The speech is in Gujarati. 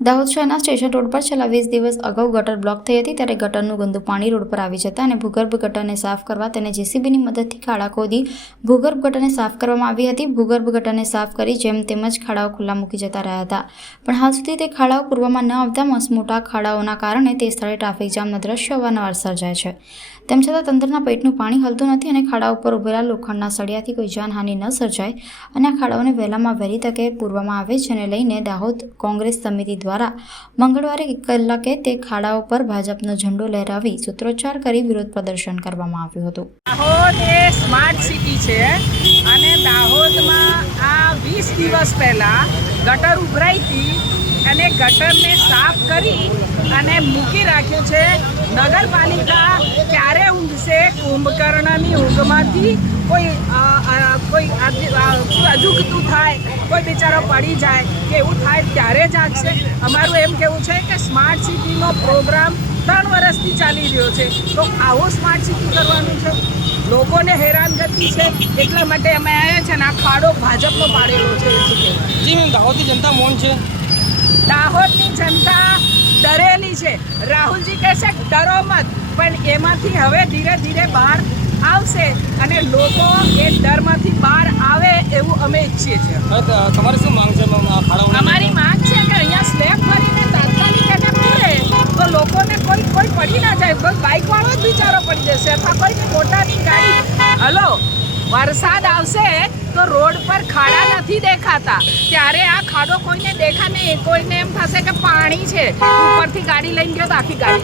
દાહોદ શહેરના સ્ટેશન રોડ પર છેલ્લા વીસ દિવસ અગાઉ ગટર બ્લોક થઈ હતી ત્યારે ગટરનું ગંદુ પાણી રોડ પર આવી જતા અને ભૂગર્ભ ગટરને સાફ કરવા તેને જેસીબીની મદદથી ખાડા ખોદી ભૂગર્ભ ગટરને સાફ કરવામાં આવી હતી. ભૂગર્ભ ગટરને સાફ કરી જેમ તેમજ ખાડાઓ ખુલ્લા મૂકી જતા રહ્યા હતા. પણ હાલ સુધી તે ખાડાઓ પૂરવામાં ન આવતા મસમોટા ખાડાઓના કારણે તે સ્થળે ટ્રાફિક જામના દ્રશ્યો અવારનવાર સર્જાય છે. તેમ છતાં તંત્રના પેટનું પાણી હલતું નથી અને ખાડા ઉપર ઉભેલા લોખંડના સળિયાથી કોઈ જાનહાનિ ન સર્જાય અને આ ખાડાઓને વહેલામાં વહેલી તકે પૂરવામાં આવે જેને લઈને દાહોદ કોંગ્રેસ સમિતિ દ્વારા મંગળવારે એક કલાકે તે ખાડાઓ પર ભાજપનો ઝંડો લહેરાવી સૂત્રોચ્ચાર કરી વિરોધ પ્રદર્શન કરવામાં આવ્યું હતું. સ્માર્ટ સિટી છે અને દાહોદમાં આ વીસ દિવસ પહેલાં ગટર ઉભરાઈ હતી અને ગટરને સાફ કરી અને મૂકી રાખ્યું છે. નગરપાલિકા ક્યારે ઊંઘશે, કુંભકર્ણની ઊંઘમાંથી કોઈ અજુગતું થાય કોઈ બિચારો પડી જાય કે એવું થાય ત્યારે જ આગશે અમારું એમ કેવું છે કે સ્માર્ટ સિટીનો પ્રોગ્રામ ત્રણ વર્ષથી ચાલી રહ્યો છે. તો આવો સ્માર્ટ સિટી કરવાનું છે. લોકોને હેરાનગતિ છે એટલા માટે અમે આવ્યા છે ને આ ખાડો ભાજપનો પાડેલો છે. જી મેમ દાહોદની જનતા મૌન છે. દાહોદની જનતા ડરેલી છે. રાહુલજી કહેશે ડરો મત પણ એમાંથી હવે ધીરે ધીરે બહાર આવશે અને લોકો એ ડરમાંથી બહાર આવે એવું અમે ઈચ્છીએ છીએ. તમારી શું માંગ છે? અમારી માંગ છે કે અહીંયા સ્લેબ કરીને તાત્કાલિક એને પૂરે તો લોકોને કોઈ કોઈ પડી ના જાય. કોઈ બાઇક વાળો જ બિચારો પડી જશે અથવા કોઈ મોટાની ગાડી. હલો વરસાદ આવશે તો રોડ પર ખાડા નથી દેખાતા. ત્યારે આ ખાડો કોઈને દેખા નહીં. કોઈને એમ થશે કે પાણી છે. ઉપરથી ગાડી લઈને ગયો તો આખી ગાડી